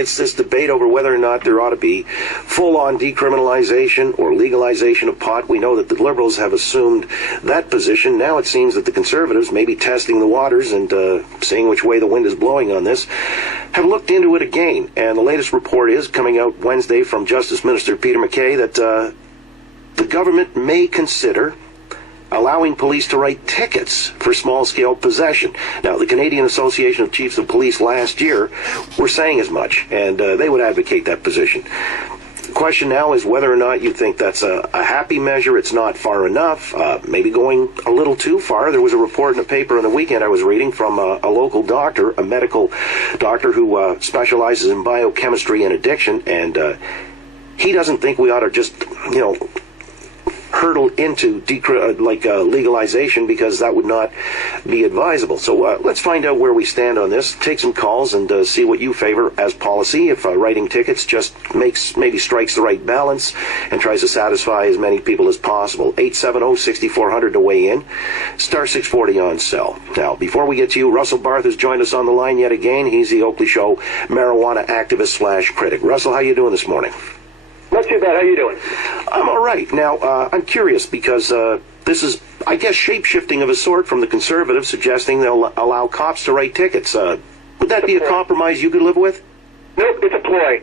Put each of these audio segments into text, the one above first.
It's this debate over whether or not there ought to be full-on decriminalization or legalization of pot. We know that the Liberals have assumed that position. Now it seems that the Conservatives, maybe testing the waters and seeing which way the wind is blowing on this, have looked into it again. And the latest report is coming out Wednesday from Justice Minister Peter MacKay that the government may consider allowing police to write tickets for small-scale possession. Now, the Canadian Association of Chiefs of Police last year were saying as much, and they would advocate that position. The question now is whether or not you think that's a happy measure. It's not far enough, maybe going a little too far. There was a report in the paper on the weekend I was reading from a local doctor, a medical doctor who specializes in biochemistry and addiction, and he doesn't think we ought to just, hurdle into legalization, because that would not be advisable. So let's find out where we stand on this, take some calls, and see what you favor as policy. If writing tickets just maybe strikes the right balance and tries to satisfy as many people as possible. 870-6400 to weigh in. Star 640 on cell. Now, before we get to you, Russell Barth has joined us on the line yet again. He's the Oakley Show marijuana activist / critic. Russell, how you doing this morning? Not too bad. How you doing? I'm all right. Now, I'm curious because this is, I guess, shape-shifting of a sort from the Conservatives, suggesting they'll allow cops to write tickets. Would that be a compromise you could live with? Nope, it's a ploy.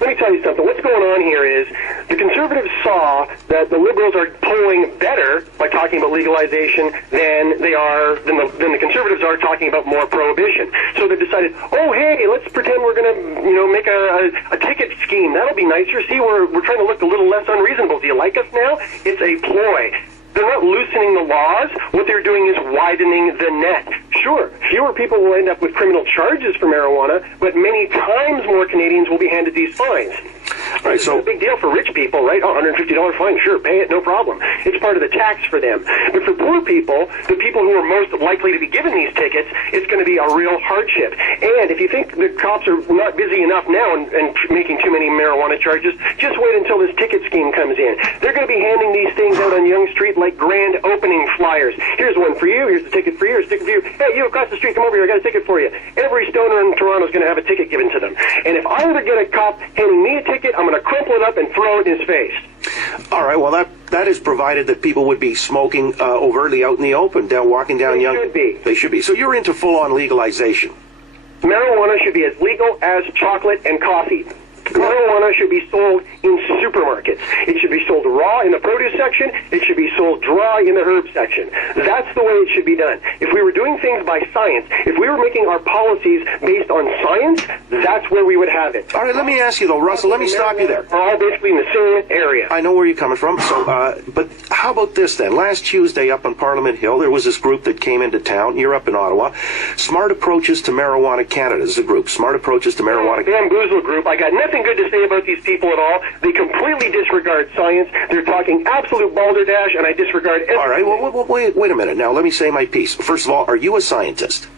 Let me tell you something. What's going on here is the Conservatives saw that the Liberals are polling better by talking about legalization than the Conservatives are talking about more prohibition. So they decided, oh, hey, let's pretend we're going to, make a ticket scheme. That'll be nicer. See, we're trying to look a little less unreasonable. Do you like us now? It's a ploy. They're not loosening the laws. What they're doing is widening the net. Sure, fewer people will end up with criminal charges for marijuana, but many times more Canadians will be handed these fines. All right, so it's a big deal for rich people, right? Oh, $150 fine, sure, pay it, no problem. It's part of the tax for them. But for poor people, the people who are most likely to be given these tickets, it's going to be a real hardship. And if you think the cops are not busy enough now and making too many marijuana charges, just wait until this ticket scheme comes in. They're going to be handing these things out on Yonge Street like grand opening flyers. Here's one for you, here's the ticket for you, here's a ticket for you. Hey, you across the street, come over here, I got a ticket for you. Every stoner in Toronto is going to have a ticket given to them. And if I ever get a cop handing me a ticket, I'm going to crumple it up and throw it in his face. All right, well, that is provided that people would be smoking overtly out in the open, walking down Yonge. They should be. They should be. So you're into full-on legalization. Marijuana should be as legal as chocolate and coffee. Marijuana should be sold in supermarkets. It should be sold raw in the produce section. It should be sold dry in the herb section. That's the way it should be done. If we were doing things by science, if we were making our policies based on science, that's where we would have it. All right, let me ask you, though, Russell, let me stop you there. We're all basically in the same area. I know where you're coming from, but how about this, then? Last Tuesday up on Parliament Hill, there was this group that came into town. You're up in Ottawa. Smart Approaches to Marijuana Canada is a group. Smart Approaches to Marijuana Canada. Bamboozle group. I got nothing good to say about these people at all. They completely disregard science. They're talking absolute balderdash, and I disregard everything. All right, well, wait a minute. Now, let me say my piece. First of all, are you a scientist?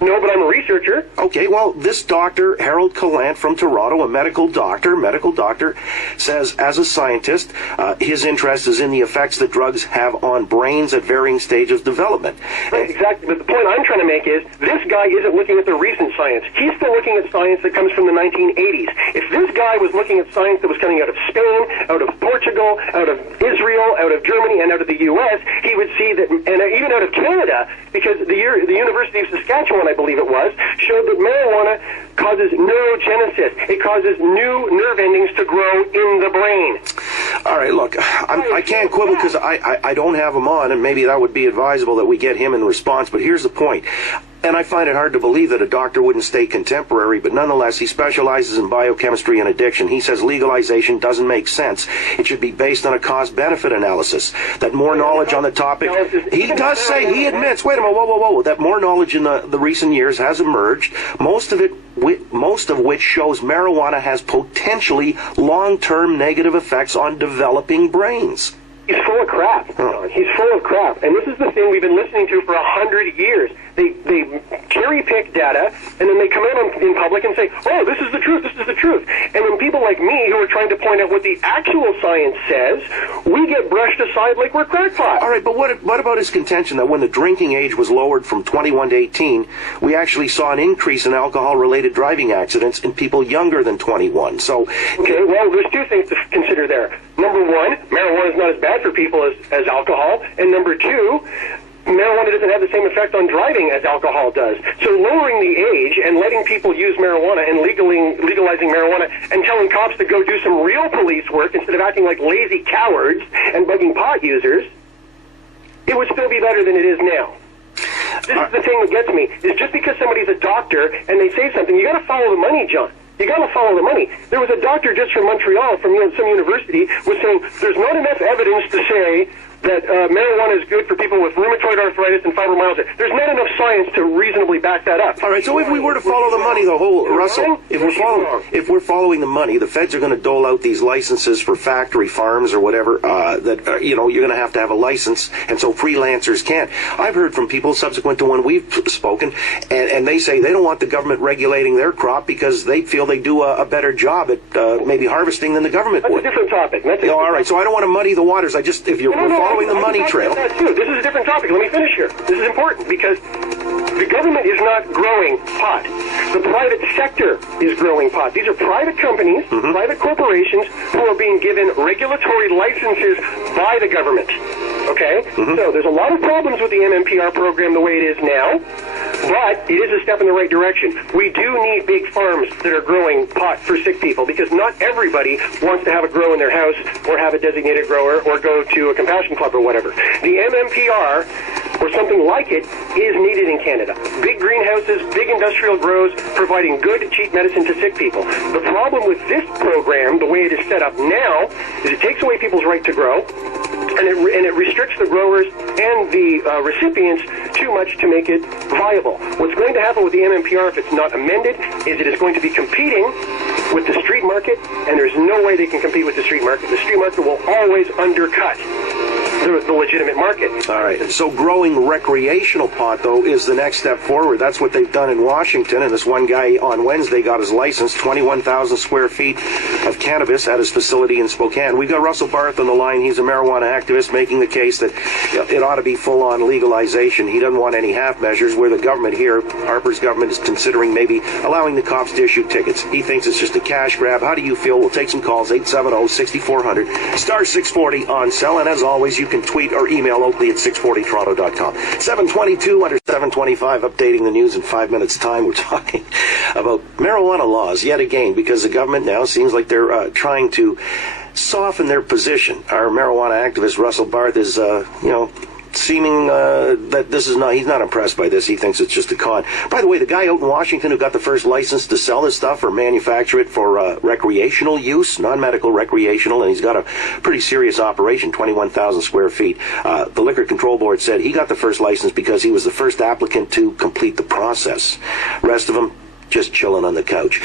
No, but I'm a researcher. Okay, well, this doctor, Harold Callant from Toronto, a medical doctor, says as a scientist, his interest is in the effects that drugs have on brains at varying stages of development. Right, exactly, but the point I'm trying to make is this guy isn't looking at the recent science. He's still looking at science that comes from the 1980s. If this guy was looking at science that was coming out of Spain, out of Portugal, out of Israel, out of Germany, and out of the U.S., he would see that, and even out of Canada, because the University of Saskatchewan, I believe it was, showed that marijuana causes neurogenesis. It causes new nerve endings to grow in the brain. All right, look, I can't quibble because I don't have him on, and maybe that would be advisable that we get him in response, but here's the point. And I find it hard to believe that a doctor wouldn't stay contemporary, but nonetheless, he specializes in biochemistry and addiction. He says legalization doesn't make sense. It should be based on a cost-benefit analysis. That more knowledge on the topic... He does say, he admits, wait a minute, whoa, that more knowledge in the recent years has emerged, most of which shows marijuana has potentially long-term negative effects on developing brains. He's full of crap. Oh. He's full of crap. And this is the thing we've been listening to for 100 years. They cherry-pick data, and then they come out in public and say, oh, this is the truth, this is the truth. And when people like me, who are trying to point out what the actual science says, we get brushed aside like we're crackpots. All right, but what about his contention that when the drinking age was lowered from 21 to 18, we actually saw an increase in alcohol-related driving accidents in people younger than 21? So, okay, well, there's two things to consider there. Number one, marijuana is not as bad for people as alcohol. And number two, marijuana doesn't have the same effect on driving as alcohol does. So lowering the age and letting people use marijuana and legalizing marijuana and telling cops to go do some real police work instead of acting like lazy cowards and bugging pot users, it would still be better than it is now. This is the thing that gets me, is just because somebody's a doctor and they say something, you got to follow the money, John. You got to follow the money. There was a doctor just from Montreal, from some university, was saying there's not enough evidence to say that marijuana is good for people with rheumatoid arthritis and fibromyalgia. There's not enough science to reasonably back that up. All right, so if we were to follow the money, Russell, if we're following the money, the feds are going to dole out these licenses for factory farms or whatever you're going to have a license, and so freelancers can't. I've heard from people subsequent to when we've spoken, and they say they don't want the government regulating their crop because they feel they do a better job at maybe harvesting than the government would. That's a different topic. All right, so I don't want to muddy the waters. If you're following the money trail. This is a different topic. Let me finish here. This is important because the government is not growing pot. The private sector is growing pot. These are private companies, private corporations who are being given regulatory licenses by the government. Okay? So there's a lot of problems with the MMPR program the way it is now, but it is a step in the right direction. We do need big farms that are growing pot for sick people because not everybody wants to have a grow in their house or have a designated grower or go to a compassion club or whatever. The MMPR or something like it is needed in Canada. Big greenhouses, big industrial grows providing good, cheap medicine to sick people. The problem with this program, the way it is set up now, is it takes away people's right to grow, and it restricts the growers and the recipients too much to make it viable. What's going to happen with the MMPR, if it's not amended, is it is going to be competing with the street market, and there's no way they can compete with the street market. The street market will always undercut the legitimate market. All right. So growing recreational pot, though, is the next step forward. That's what they've done in Washington. And this one guy on Wednesday got his license, 21,000 square feet of cannabis at his facility in Spokane. We've got Russell Barth on the line. He's a marijuana activist making the case that it ought to be full-on legalization. He doesn't want any half measures where the government here, Harper's government, is considering maybe allowing the cops to issue tickets. He thinks it's just a cash grab. How do you feel? We'll take some calls, 870-6400, star 640 on cell. And as always, you can tweet or email Oakley at 640toronto.com. 7:22 under 7:25, updating the news in 5 minutes' time. We're talking about marijuana laws yet again because the government now seems like they're trying to soften their position. Our marijuana activist Russell Barth is, seeming that this is he's not impressed by this. He thinks it's just a con. By the way, the guy out in Washington who got the first license to sell this stuff or manufacture it for recreational use, non-medical recreational, and he's got a pretty serious operation, 21,000 square feet. The Liquor Control Board said he got the first license because he was the first applicant to complete the process. Rest of them, just chilling on the couch.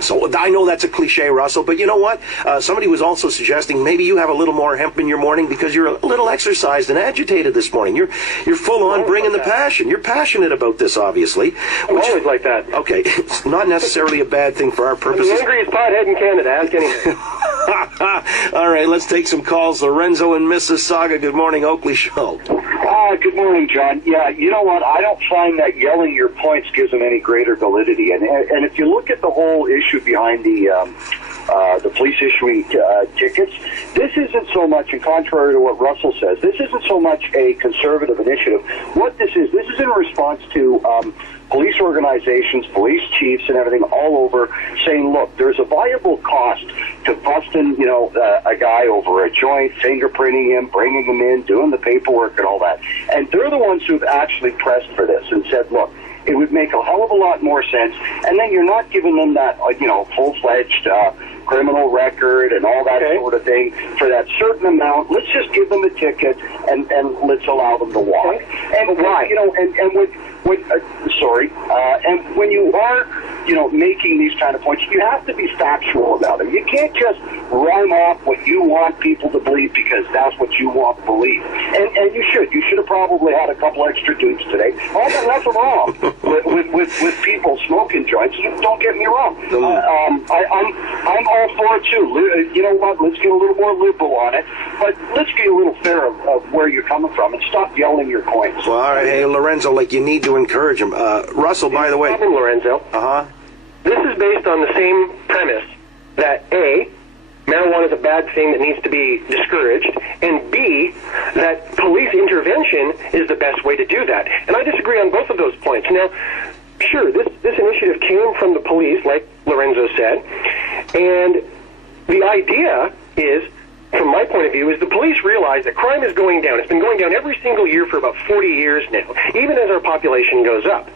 So I know that's a cliche, Russell, but you know what? Somebody was also suggesting maybe you have a little more hemp in your morning because you're a little exercised and agitated this morning. You're full on bringing the passion. You're passionate about this, obviously. I'm always like that. Okay, it's not necessarily a bad thing for our purposes. I'm the angriest pothead in Canada. Ask anything. All right, let's take some calls. Lorenzo in Mississauga. Good morning, Oakley Show. Good morning, John. Yeah, you know what? I don't find that yelling your points gives them any greater validity. And if you look at the whole issue behind the police issuing tickets, this isn't so much, and contrary to what Russell says, this isn't so much a conservative initiative. What this is in response to police organizations, police chiefs, and everything all over saying, look, there's a viable cost to busting, a guy over a joint, fingerprinting him, bringing him in, doing the paperwork and all that. And they're the ones who've actually pressed for this and said, look, it would make a hell of a lot more sense. And then you're not giving them that, full-fledged criminal record and all that sort of thing for that certain amount. Let's just give them a ticket and let's allow them to walk. And why? And when you are making these kind of points, you have to be factual about it. You can't just rhyme off what you want people to believe because that's what you want to believe. And you should. You should have probably had a couple extra dupes today. I got nothing wrong with people smoking joints. Don't get me wrong. I'm all for it too. You know what? Let's get a little more liberal on it, but let's be a little fair of where you're coming from and stop yelling your points. Well, all right, hey Lorenzo, you need to encourage him. Russell, by the way. Lorenzo. This is based on the same premise that A, marijuana is a bad thing that needs to be discouraged, and B, that police intervention is the best way to do that. And I disagree on both of those points. Now, sure, this initiative came from the police, like Lorenzo said, and the idea is, from my point of view, is the police realize that crime is going down. It's been going down every single year for about 40 years now, even as our population goes up.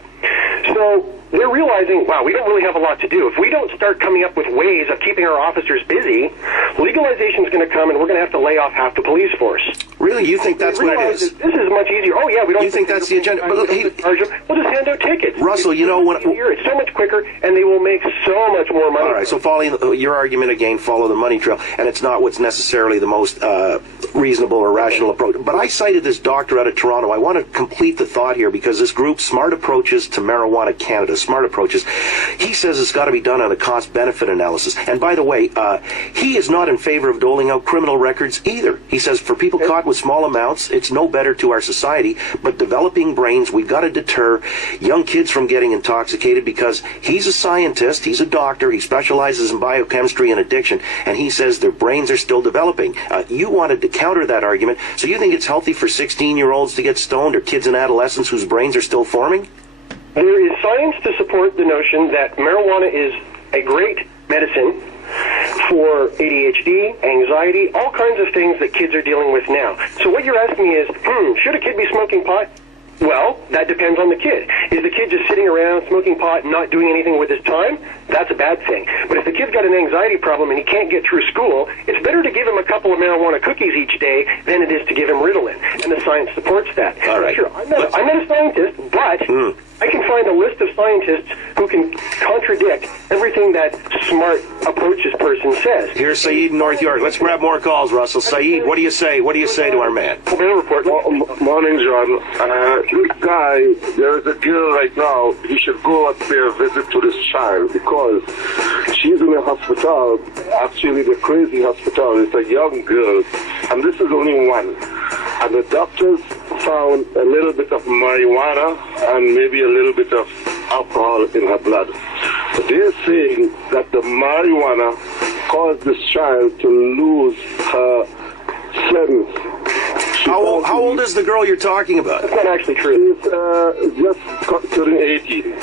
So they're realizing, wow, we don't really have a lot to do. If we don't start coming up with ways of keeping our officers busy, legalization is going to come and we're going to have to lay off half the police force. Really? You think that's what it is? This is much easier. Oh, yeah, we don't... You think that's the agenda? But, hey, we'll just hand out tickets. Russell, you know what... It's so much quicker, and they will make so much more money. All right, so following your argument again, follow the money trail, and it's not what's necessarily the most reasonable or rational approach. But I cited this doctor out of Toronto. I want to complete the thought here because this group, Smart Approaches to Marijuana Canada, Smart Approaches, he says it's got to be done on a cost-benefit analysis. And by the way, he is not in favor of doling out criminal records either. He says for people caught with small amounts, it's no better to our society, but developing brains, we've got to deter young kids from getting intoxicated because he's a scientist, he's a doctor, he specializes in biochemistry and addiction, and he says their brains are still developing. You wanted to counter that argument, so you think it's healthy for 16-year-olds to get stoned or kids in adolescence whose brains are still forming? There is science to support the notion that marijuana is a great medicine for ADHD, anxiety, all kinds of things that kids are dealing with now. So what you're asking me is, should a kid be smoking pot? Well, that depends on the kid. Is the kid just sitting around smoking pot and not doing anything with his time? That's a bad thing. But if the kid's got an anxiety problem and he can't get through school, it's better to give him a couple of marijuana cookies each day than it is to give him Ritalin. And the science supports that. All right. Sure, I'm not a scientist, but I can find a list of scientists who can contradict everything that Smart Approaches person says. Here's Saeed in North York. Let's grab more calls, Russell. Saeed, what do you say? What do you say to our man? Morning, John. This guy, there is a girl right now, he should go and pay a visit to this child because she's in a hospital, actually the crazy hospital. It's a young girl, and this is only one. And the doctors found a little bit of marijuana and maybe a little bit of alcohol in her blood. So they're saying that the marijuana caused this child to lose her sense. How old is the girl you're talking about? That's not actually true. She's just turning 18.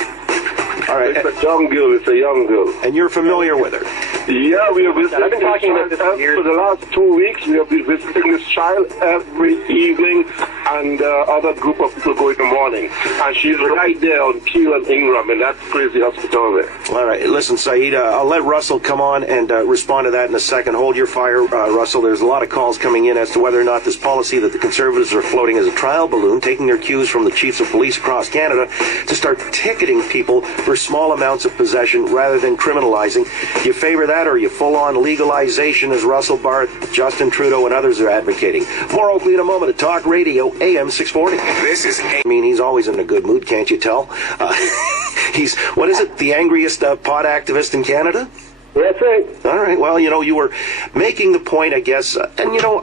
All right. It's a young girl. It's a young girl. And you're familiar with her? Yeah, we have visited. I've been talking about this for years. For the last 2 weeks, we have been visiting this child every evening, and other group of people go in the morning. And she's right there on Peel and Ingram, and that's crazy hospital there. All right. Listen, Saeed, I'll let Russell come on and respond to that in a second. Hold your fire, Russell. There's a lot of calls coming in as to whether or not this policy that the Conservatives are floating as a trial balloon, taking their cues from the chiefs of police across Canada to start ticketing people for small amounts of possession rather than criminalizing. Do you favor that, or are you full-on legalization as Russell, Barth, Justin Trudeau, and others are advocating? More Oakley in a moment at Talk Radio AM640. This is... I mean, he's always in a good mood, can't you tell? He's, what is it, the angriest pot activist in Canada? That's right. All right. Well, you were making the point, I guess, and,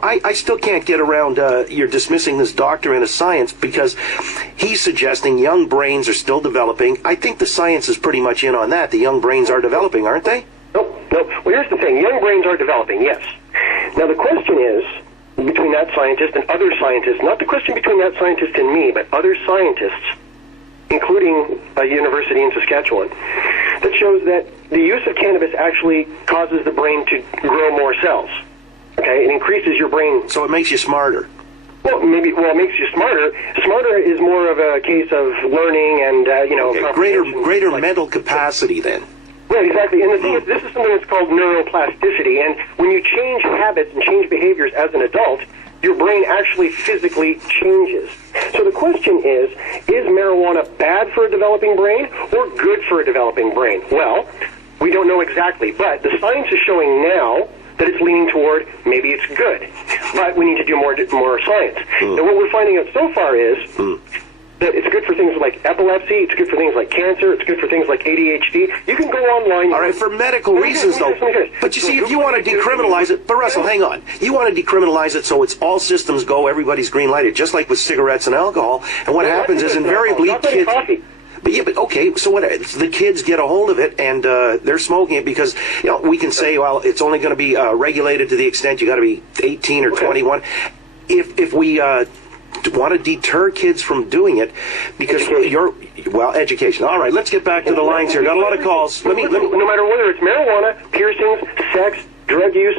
I still can't get around you're dismissing this doctor in a science because he's suggesting young brains are still developing. I think the science is pretty much in on that. The young brains are developing, aren't they? Nope. Well, here's the thing. Young brains are developing, yes. Now, the question is, between that scientist and other scientists, not the question between that scientist and me, but other scientists, including a university in Saskatchewan, that shows that the use of cannabis actually causes the brain to grow more cells. Okay? It increases your brain. So it makes you smarter. Well, it makes you smarter. Smarter is more of a case of learning and, greater mental capacity then. Right, exactly. And the thing is, this is something that's called neuroplasticity. And when you change habits and change behaviors as an adult, your brain actually physically changes. So the question is marijuana bad for a developing brain or good for a developing brain? Well, we don't know exactly, but the science is showing now that it's leaning toward maybe it's good. But we need to do more science. And what we're finding out so far is that it's good for things like epilepsy, it's good for things like cancer, it's good for things like ADHD. You can go online. All right, for medical reasons, though. But you see, if you want to decriminalize it, but Russell, hang on. You want to decriminalize it so it's all systems go, everybody's green lighted, just like with cigarettes and alcohol. And what happens is invariably kids... But okay, so what? The kids get a hold of it and they're smoking it because we can say, well, it's only going to be regulated to the extent you got to be 18 or 21. If we want to deter kids from doing it because education. All right, let's get back to the lines here. Got a lot of calls. Let me. No matter whether it's marijuana, piercings, sex, drug use,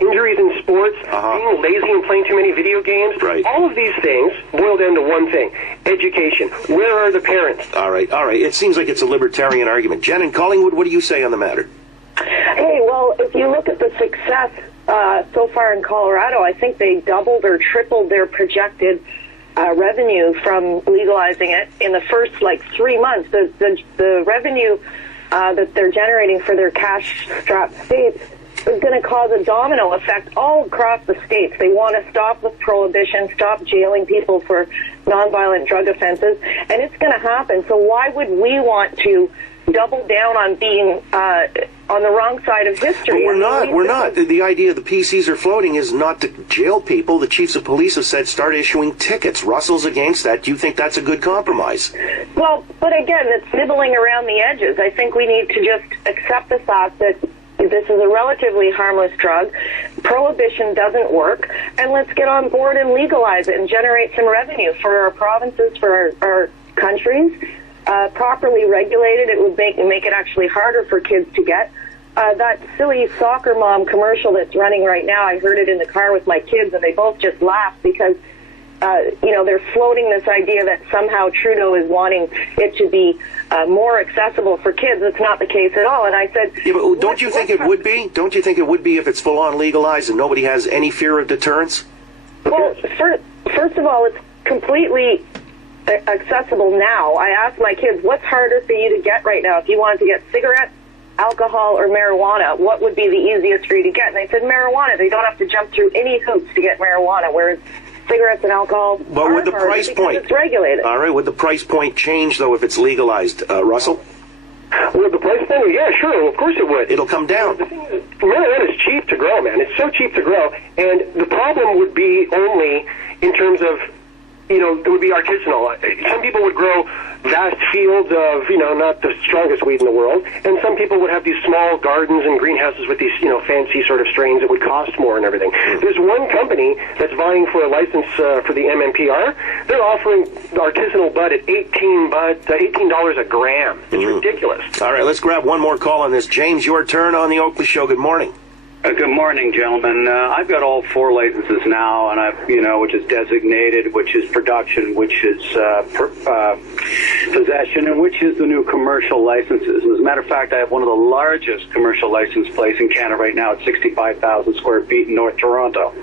injuries in sports, being lazy and playing too many video games, all of these things boil down to one thing: education. Where are the parents? All right. It seems like it's a libertarian argument. Jen in Collingwood, what do you say on the matter? Hey, well, if you look at the success so far in Colorado, I think they doubled or tripled their projected revenue from legalizing it in the first 3 months. The revenue that they're generating for their cash-strapped states is going to cause a domino effect all across the states. They want to stop with prohibition, stop jailing people for nonviolent drug offenses, and it's going to happen. So why would we want to double down on being on the wrong side of history? But we're not. The idea the PCs are floating is not to jail people. The chiefs of police have said start issuing tickets. Russell's against that. Do you think that's a good compromise? Well, but again, it's nibbling around the edges. I think we need to just accept the fact that this is a relatively harmless drug. Prohibition doesn't work, and let's get on board and legalize it and generate some revenue for our provinces, for our countries. Properly regulated, it would make it actually harder for kids to get. That silly soccer mom commercial that's running right now, I heard it in the car with my kids, and they both just laughed because, they're floating this idea that somehow Trudeau is wanting it to be more accessible for kids. It's not the case at all. And I said... Yeah, but don't you think it would be? Don't you think it would be if it's full-on legalized and nobody has any fear of deterrence? Well, first of all, it's completely accessible now. I asked my kids, what's harder for you to get right now? If you wanted to get cigarettes, alcohol, or marijuana, what would be the easiest for you to get? And they said marijuana. They don't have to jump through any hoops to get marijuana, whereas cigarettes and alcohol but would the price point, it's regulated. All right, would the price point change, though, if it's legalized? Russell? Well, the price point, yeah, sure, of course it would. It'll come down. The thing is, marijuana is cheap to grow, man. It's so cheap to grow, and the problem would be only in terms of, it would be artisanal. Some people would grow vast fields of, not the strongest weed in the world, and some people would have these small gardens and greenhouses with these, fancy sort of strains that would cost more and everything. There's one company that's vying for a license for the MMPR. They're offering artisanal bud at $18 a gram. It's ridiculous. All right, let's grab one more call on this. James, your turn on the Oakley Show. Good morning. Good morning, gentlemen. I've got all 4 licenses now, and I've, which is designated, which is production, which is possession, and which is the new commercial licenses. As a matter of fact, I have one of the largest commercial license places in Canada right now at 65,000 square feet in North Toronto.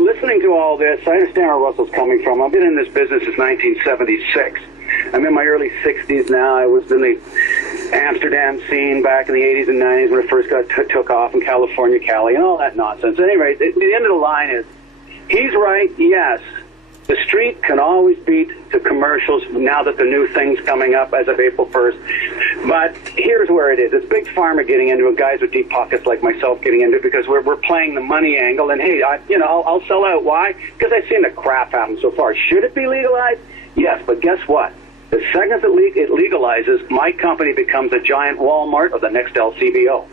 Listening to all this, I understand where Russell's coming from. I've been in this business since 1976. I'm in my early 60s now. I was in the Amsterdam scene back in the 80s and 90s when it first took off in California, Cali, and all that nonsense. Anyway, the end of the line is, he's right, yes. The street can always beat the commercials now that the new thing's coming up as of April 1st. But here's where it is. It's Big Pharma getting into it, guys with deep pockets like myself getting into it, because we're playing the money angle. And, hey, I'll sell out. Why? Because I've seen the crap happen so far. Should it be legalized? Yes, but guess what? The second that it legalizes, my company becomes a giant Walmart or the next LCBO.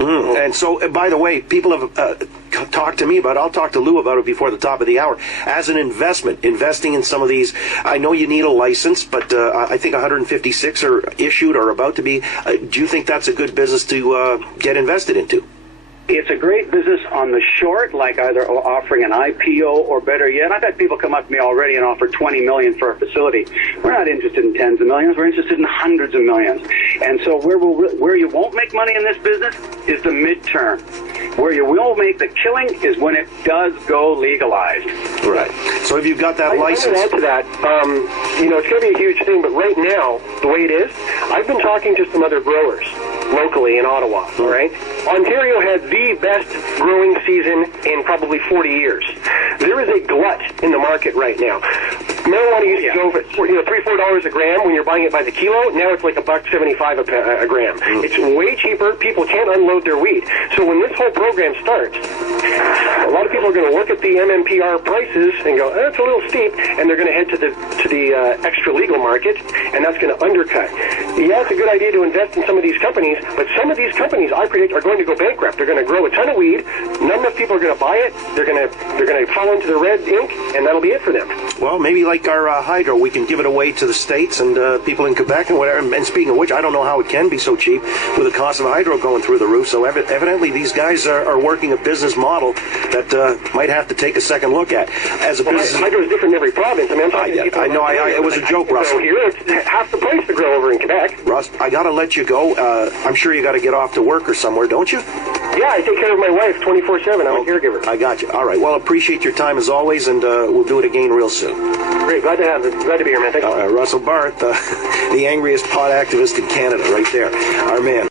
And so, by the way, people have talked to me about it. I'll talk to Lou about it before the top of the hour. As an investment, investing in some of these, I know you need a license, but I think 156 are issued or about to be. Do you think that's a good business to get invested into? It's a great business on the short, like either offering an IPO or better yet. I've had people come up to me already and offer $20 million for a facility. We're not interested in tens of millions. We're interested in hundreds of millions. And so where you won't make money in this business is the midterm. Where you will make the killing is when it does go legalized. Right. So if you've got that license... I want to add to that. It's going to be a huge thing, but right now, the way it is, I've been talking to some other growers locally in Ottawa, all right? Ontario had the best growing season in probably 40 years. There is a glut in the market right now. Marijuana used to go for $3-4 a gram when you're buying it by the kilo. Now it's like $1.75 a gram. It's way cheaper. People can't unload their weed. So when this whole program starts, a lot of people are going to look at the MMPR prices and go, that's a little steep, and they're going to head to the extra legal market, and that's going to undercut. Yeah, it's a good idea to invest in some of these companies, but some of these companies, I predict, are going to go bankrupt. They're going to grow a ton of weed. Not enough people are going to buy it. They're going to fall into the red ink, and that'll be it for them. Well, maybe like our hydro, we can give it away to the States and people in Quebec and whatever. And speaking of which, I don't know how it can be so cheap with the cost of hydro going through the roof. So evidently these guys are working a business model that might have to take a second look at. As a business, hydro is different in every province. I mean, I know. It was a joke, Russ. Here, it's half the price to grow over in Quebec. Russ, I got to let you go. I'm sure you got to get off to work or somewhere, don't you? Yeah, I take care of my wife 24/7. I'm a caregiver. I got you. All right. Well, appreciate your time as always, and we'll do it again real soon. Great. Glad to be here, man. Thank you. Russell Barth, the angriest pot activist in Canada, right there. Our man.